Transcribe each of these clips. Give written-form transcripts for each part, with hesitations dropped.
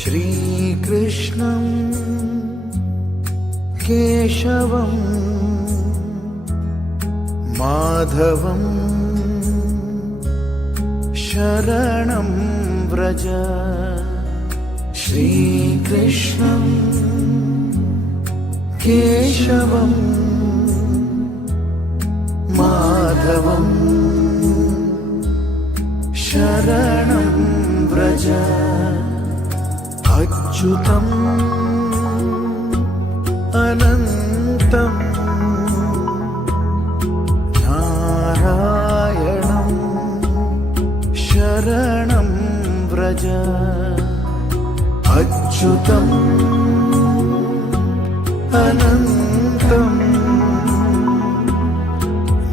श्रीकृष्णं केशवं माधवं शरणं व्रज। श्रीकृष्णं केशवं माधवं शरणं व्रज। अच्युतम् अनन्तं नारायणं शरणं व्रज। अच्युतम् अनन्तं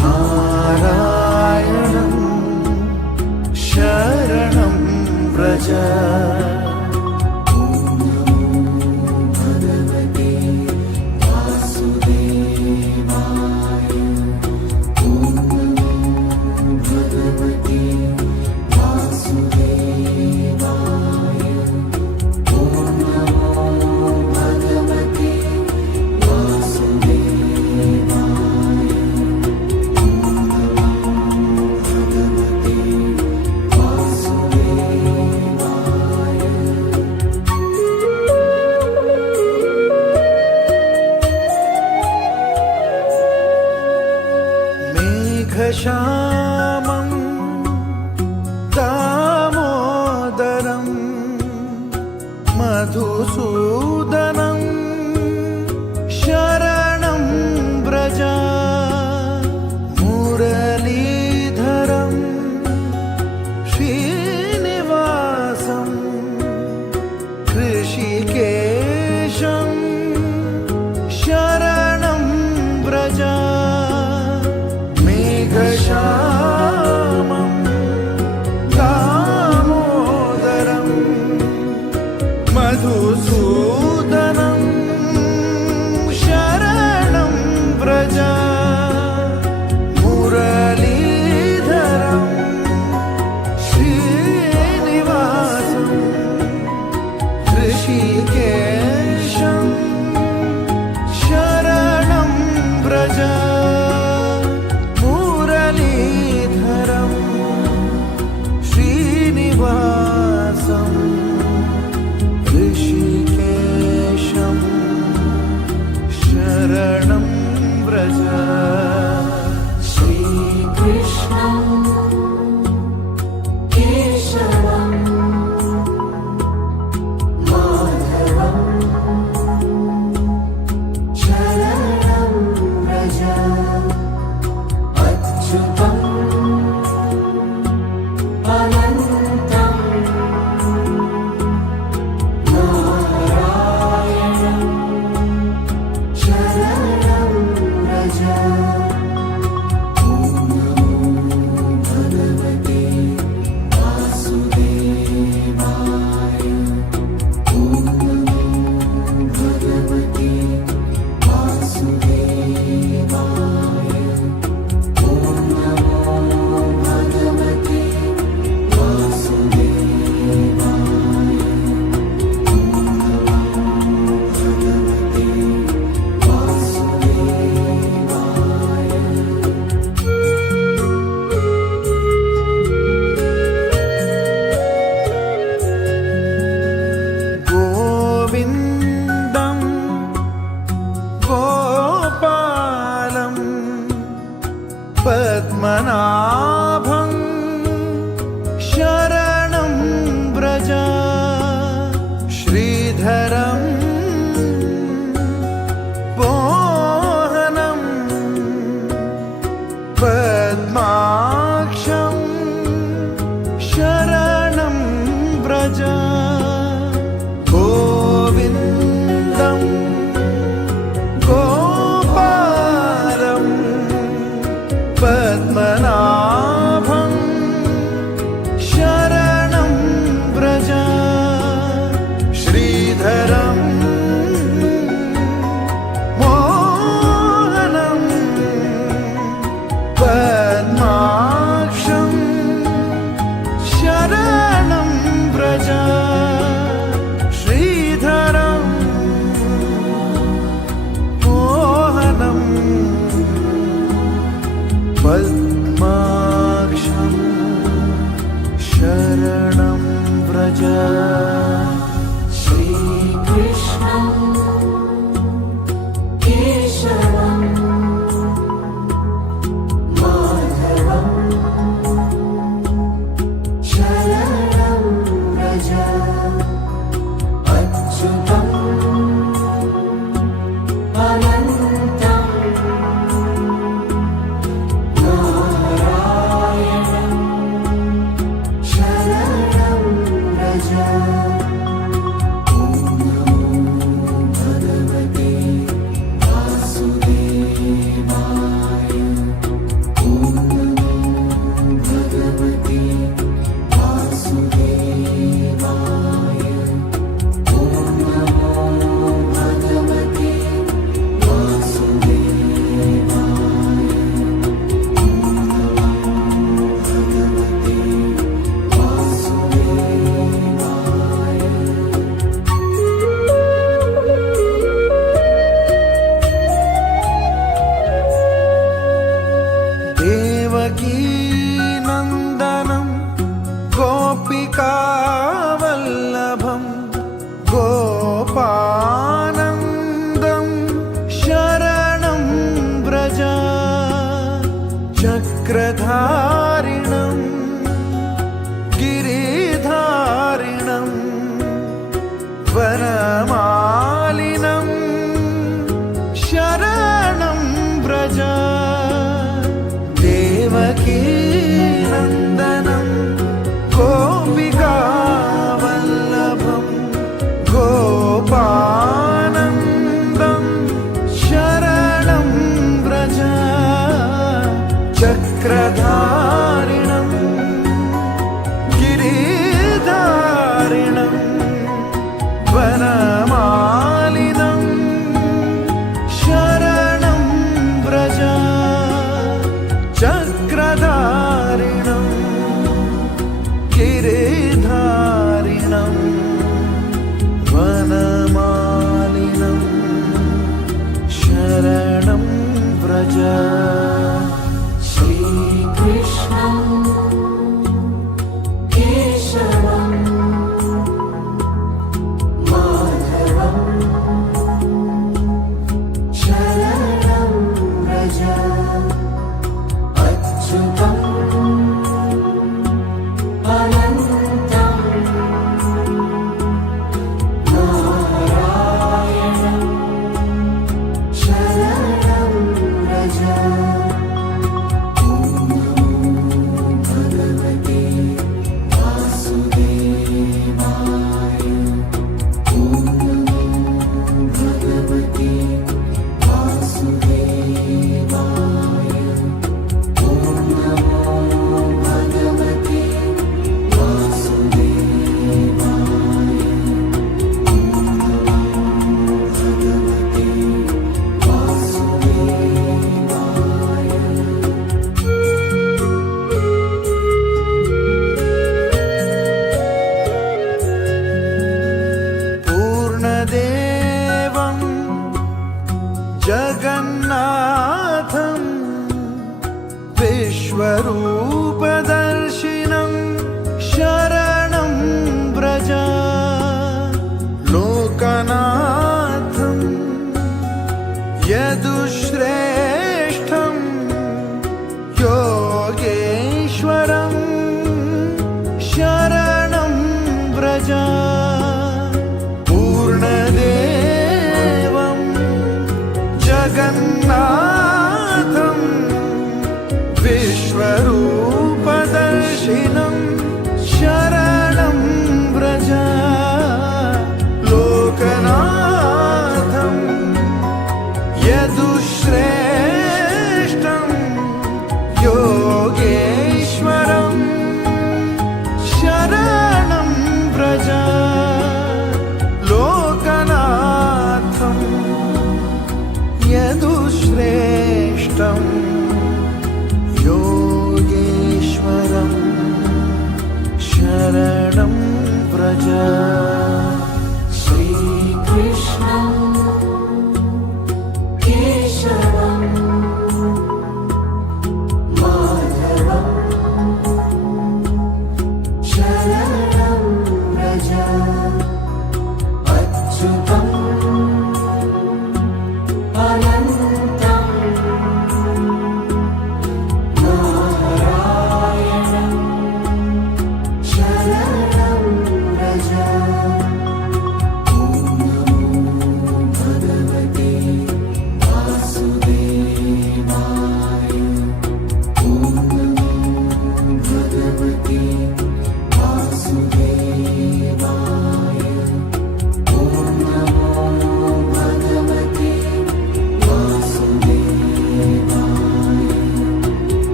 नारायणं शरणं व्रज। श्यामं दामोदरं मधुसूदनं शरणं व्रज। मुरलीधरं श्रीनिवासं ऋषिकेशं शरणं व्रज। श्यामं दामोदरं मधुसूदनं शरणं व्रज। मुरलीधरं श्रीनिवासं ऋषिकेशं शरणं व्रज। ऋषिकेशं शरणं व्रज। श्रीकृष्णं केशवं माधवं शरणं व्रज। अच्युतम् अनन्तं पद्मनाभं शरणं व्रज। श्रीधरं मोहनं पद्माक्षं शरणं व्रज। गोविन्दं गोपालं पद्मनाभं देवकीनन्दनं गोपिकावल्लभं गोपानन्दं शरणं व्रज चक्रधारिणं गिरिधारिणं वनमालिनं शरणं व्रज देवकीनन्दनं गोपिकावल्लभं गोपानन्दं शरणं व्रज चक्रधारिणं गिरिधारिणं वनमालिनं शरणं व्रज चक्रधारिणं गिरिधारिणं वनमालिनं शरणं व्रज श्रीकृष्णं केशवं माधवं शरणं व्रज अच्युतम् अनन्तं नारायणं शरणं व्रज भगवते वासुदेवाय ॐ भगवते वासुदेवाय ॐ भगवते वासुदेवाय ॐ भगवते वासुदेवाय पूर्णदेवं जगन्नाथं विश्वरूपदर्शिनं शरणं व्रज लोकनाथं यदुश्रेष्ठं योगेश्वरं शरणं व्रज पूर्णदेवं जगन्नाथं विश्वरूपदर्शिनं शरणं व्रज लोकनाथं यदुश्रेष्ठं